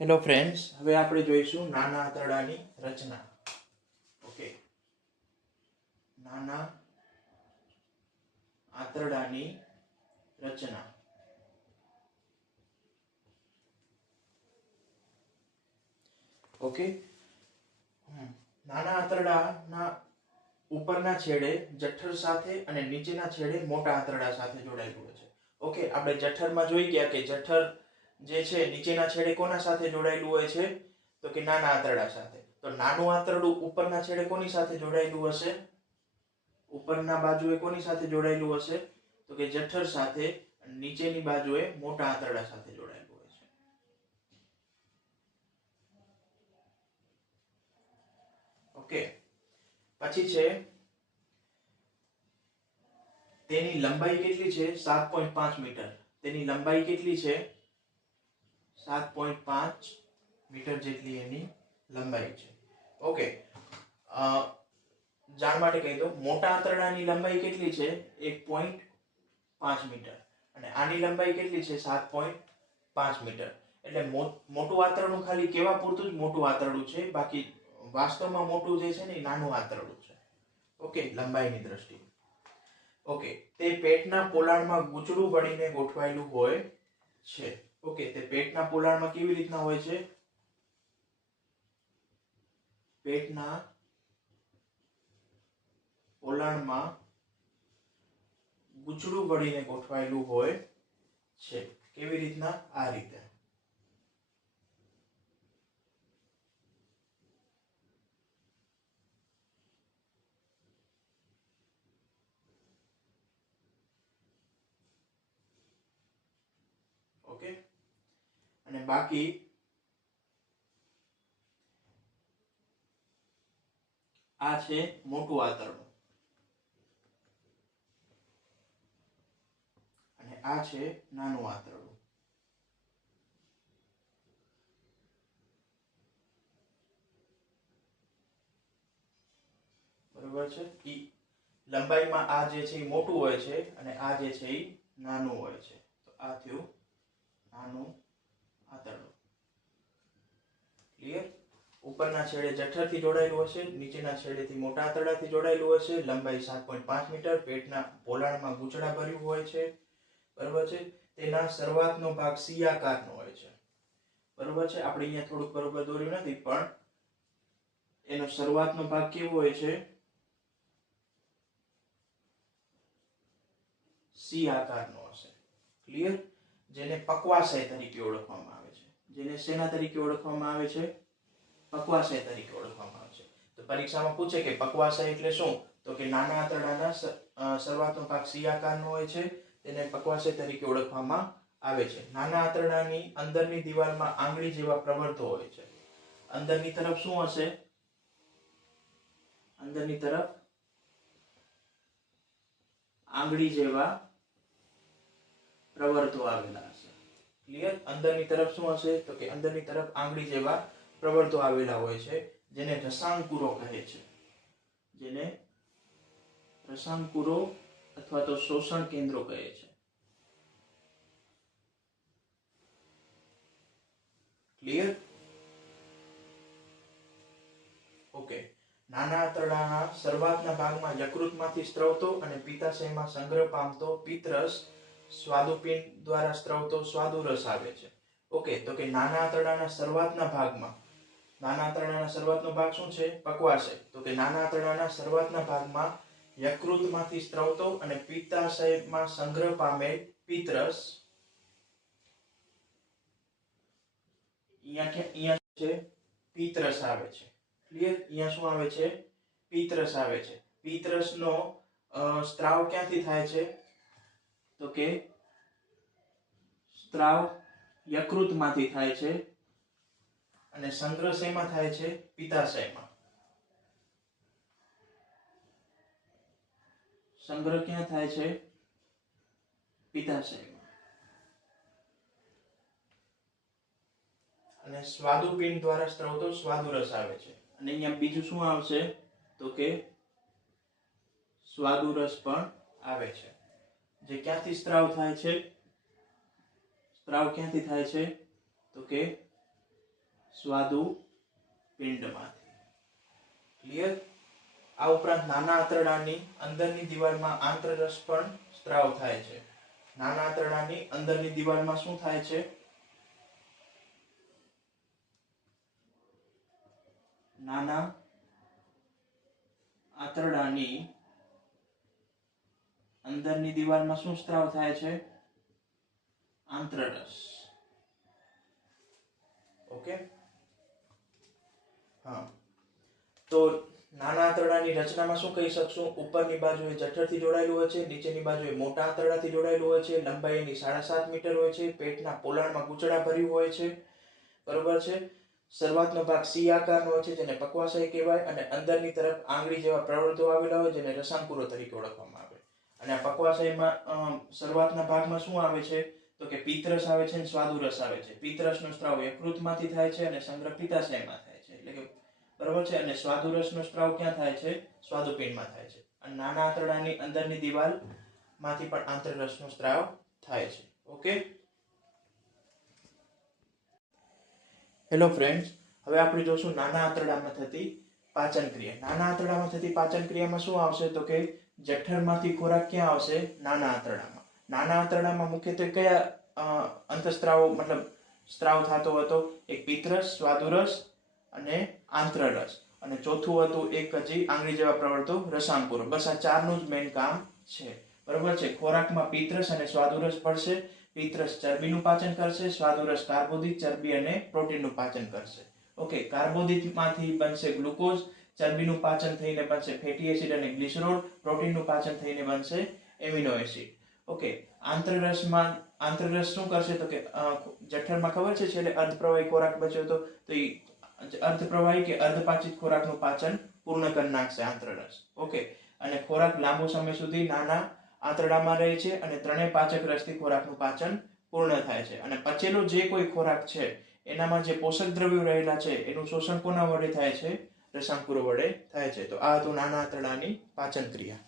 Hello friends, હવે આપણે જોઈશું નાના આંતરડાની રચના. ઓકે, નાના આંતરડાની રચના. ઓકે, નાના આંતરડાના ઉપરના છેડે જઠર સાથે અને નીચેના છેડે મોટા આંતરડા સાથે જોડાયેલું હોય છે. ઓકે, આપણે જઠરમાં જોઈ ગયા કે જઠર જે છે નીચેના છેડે કોના સાથે જોડાયેલું હોય છે? તો કે નાના આંતરડા સાથે. તો નાનું આંતરડું ઉપરના છેડે કોની સાથે જોડાયેલું હશે? ઉપરના બાજુએ કોની સાથે જોડાયેલું હશે? તો કે જઠર સાથે. નીચેની બાજુએ મોટા આંતરડા સાથે જોડાયેલું હોય છે. ઓકે, પછી છે તેની લંબાઈ કેટલી છે? 7.5 મીટર. તેની લંબાઈ કેટલી છે? 7.5 મીટર જેટલી એની લંબાઈ છે. ઓકે, જાણ માટે કહી દો, મોટા આંતરડાની લંબાઈ કેટલી છે? 1.5 મીટર. અને આની લંબાઈ કેટલી છે? 7.5 મીટર. એટલે મોટું આંતરડું ખાલી કેવા પૂરતું જ મોટું આંતરડું છે, બાકી વાસ્તવમાં મોટું જે છે ને એ નાનું આંતરડું છે. ઓકે, લંબાઈની દ્રષ્ટિએ. ઓકે, તે પેટના પોલાણમાં ગૂંચળું વળીને ગોઠવાયેલું હોય છે. ઓકે, તે પેટના પોલાણમાં કેવી રીતના હોય છે? પેટના પોલાણમાં ગૂંચળું વળીને ગોઠવાયેલું હોય છે. કેવી રીતના? આ રીતે. ઓકે, અને બાકી આ છે મોટું આંતરડું અને આ છે નાનું આંતરડું. બરોબર છે? લંબાઈમાં આ જે છે એ મોટું હોય છે અને આ જે છે એ નાનું હોય છે. તો આ થયું નાનું આંતરડું. ક્લિયર? ઉપરના છેડે જઠરથી જોડાયેલું હશે, નીચેના છેડેથી મોટા આંતરડાથી જોડાયેલું હશે. લંબાઈ 7.5 મીટર. પેટના પોલાણમાં ગૂંચળા ભર્યું હોય છે. બરોબર છે? તેના શરૂઆતનો ભાગ સી આકારનો હોય છે. બરોબર છે? આપણે અહીંયા થોડુંક બરોબર દોર્યું નથી, પણ એનો શરૂઆતનો ભાગ કેવો હોય છે? સી આકારનો હશે. ક્લિયર? જેને પક્વાશય તરીકે ઓળખવામાં આવે છે. જેને શેના તરીકે ઓળખવામાં આવે છે? પક્વાશય તરીકે ઓળખવામાં આવે છે. તો પરીક્ષામાં પૂછે કે પક્વાશય એટલે શું? તો કે નાના આંતરડાના શરૂઆતનો ભાગ સી આકારનો હોય છે, તેને પક્વાશય તરીકે ઓળખવામાં આવે છે. નાના આંતરડાની અંદરની દિવાલમાં આંગળી જેવા પ્રવર્તો હોય છે. અંદરની તરફ શું હશે? અંદરની તરફ આંગળી જેવા પ્રવર્તો આવેલા હશે. ક્લિયર? અંદરની તરફ શું હશે? તો કે અંદરની તરફ આંગળી જેવા પ્રવર્તો આવેલા હોય છે, જેને રસાંકુરો કહે છે. જેને રસાંકુરો અથવા તો શોષણ કેન્દ્રો કહે છે. ક્લિયર? ઓકે, નાના આંતરડાના શરૂઆતના ભાગમાં યકૃતમાંથી સ્ત્રવતો અને પિત્તાશયમાં સંગ્રહ પામતો પિત્તરસ સ્વાદુપિંડ દ્વારા સ્ત્રવતો સ્વાદુરસ આવે છે. ઓકે, તો કે નાના આંતરડાના શરૂઆતના ભાગમાં, નાના આંતરડાના શરૂઆતનો ભાગ શું છે? પક્વાશય. તો કે નાના આંતરડાના શરૂઆતના ભાગમાં યકૃતમાંથી સ્ત્રવતો અને પિત્તાશયમાં સંગ્રહ પામેલ પિત્તરસ, અહીંયા છે પિત્તરસ આવે છે. ક્લિયર? અહીંયા શું આવે છે? પિત્તરસ આવે છે. પિત્તરસનો સ્ત્રાવ ક્યાંથી થાય છે? તો કે સ્ત્રાવ યકૃતમાંથી થાય છે અને સંગ્રહ શેમાં થાય છે? પિત્તાશયમાં. સંગ્રહ ક્યાં થાય છે? પિત્તાશયમાં. અને સ્વાદુપિંડ દ્વારા સ્ત્રવતો સ્વાદુરસ આવે છે. અને અહીંયા બીજું શું આવશે? તો કે સ્વાદુરસ પણ આવે છે. જે ક્યાંથી સ્ત્રાવ થાય છે? સ્ત્રાવ ક્યાંથી થાય છે? તો કે સ્વાદુપિંડમાંથી. ક્લિયર? આ ઉપરાંત નાના આંતરડાની અંદરની દિવાલમાં આંતરરસ પણ સ્ત્રાવ થાય છે. નાના આંતરડાની અંદરની દિવાલમાં શું થાય છે? નાના આંતરડાની અંદરની દિવાલમાં શું સ્ત્રાવ થાય છે? આંતરરસ. ઓકે, હા. તો નાના આંતરડાની રચનામાં શું કહી શકશું? ઉપરની બાજુએ જઠરથી જોડાયેલું હોય છે, નીચેની બાજુએ મોટા આંતરડાથી જોડાયેલું હોય છે, લંબાઈ એની 7.5 મીટર હોય છે, પેટના પોલાણમાં ગૂંચળા ભર્યું હોય છે, બરોબર છે. શરૂઆતનો ભાગ સી આકારનો હોય છે જેને પક્વાશય કહેવાય, અને અંદરની તરફ આંગળી જેવા પ્રવૃત્તો આવેલા હોય જેને રસાંકુરો તરીકે ઓળખવામાં આવે. અને આ પક્વાશયમાં શરૂઆતના ભાગમાં શું આવે છે? તો કે પિત્તરસ આવે છે અને સ્વાદુરસ આવે છે. પિત્તરસનો સ્ત્રાવ યકૃતમાંથી થાય છે અને સંગ્રહ પિત્તાશયમાં થાય છે, એટલે કે બરોબર છે. અને સ્વાદુરસનો સ્ત્રાવ ક્યાં થાય છે? સ્વાદુપિંડમાં થાય છે. અને નાના આંતરડાની અંદરની દિવાલમાંથી પણ આંતરરસનો સ્ત્રાવ થાય છે. ઓકે, હેલો ફ્રેન્ડ્સ, હવે આપણે જોશું નાના આંતરડામાં થતી પાચન ક્રિયા. નાના આંતરડામાં થતી પાચન ક્રિયામાં શું આવશે? તો કે જઠરમાંથી ખોરાક ક્યાં આવશે? નાના આંતરડામાં. નાના આંતરડામાં મુખ્યત્વે કયા અંતઃસ્ત્રાવો મતલબ સ્ત્રાવ થતો હતો? એક પિત્તરસ, સ્વાદુરસ અને આંતરરસ, અને ચોથું હતું એક હજી આંગળી જેવા પ્રવર્તો, રસાંકુરો. બસ આ ચારનું જ મેઇન કામ છે, બરોબર છે. ખોરાકમાં પિત્તરસ અને સ્વાદુરસ ભળશે. પિત્તરસ ચરબીનું પાચન કરશે, સ્વાદુરસ કાર્બોદિત, ચરબી અને પ્રોટીનનું પાચન કરશે. ઓકે, કાર્બોદિતમાંથી બનશે ગ્લુકોઝ, ચરબીનું પાચન થઈને બનશે ફેટી એસિડ અને ગ્લિસરોલ, પ્રોટીનનું પાચન થઈને બનશે એમિનો એસિડ. ઓકે, આંતરરસ શું કરશે? તો કે જઠરમાં ખબર છે છેલ્લે અર્ધપ્રવાહી ખોરાક બચ્યો હતો, તો એ અર્ધપ્રવાહી કે અર્ધપાચિત ખોરાકનું પાચન પૂર્ણ કરી નાખશે આંતરરસ. ઓકે, અને ખોરાક લાંબો સમય સુધી નાના આંતરડામાં રહે છે અને ત્રણેય પાચક રસથી ખોરાકનું પાચન પૂર્ણ થાય છે. અને પચેલો જે કોઈ ખોરાક છે એનામાં જે પોષક દ્રવ્યો રહેલા છે એનું શોષણ કોના વડે થાય છે? રસાંકુરો વડે થાય છે. તો આ હતું નાના આંતરડાની પાચન ક્રિયા.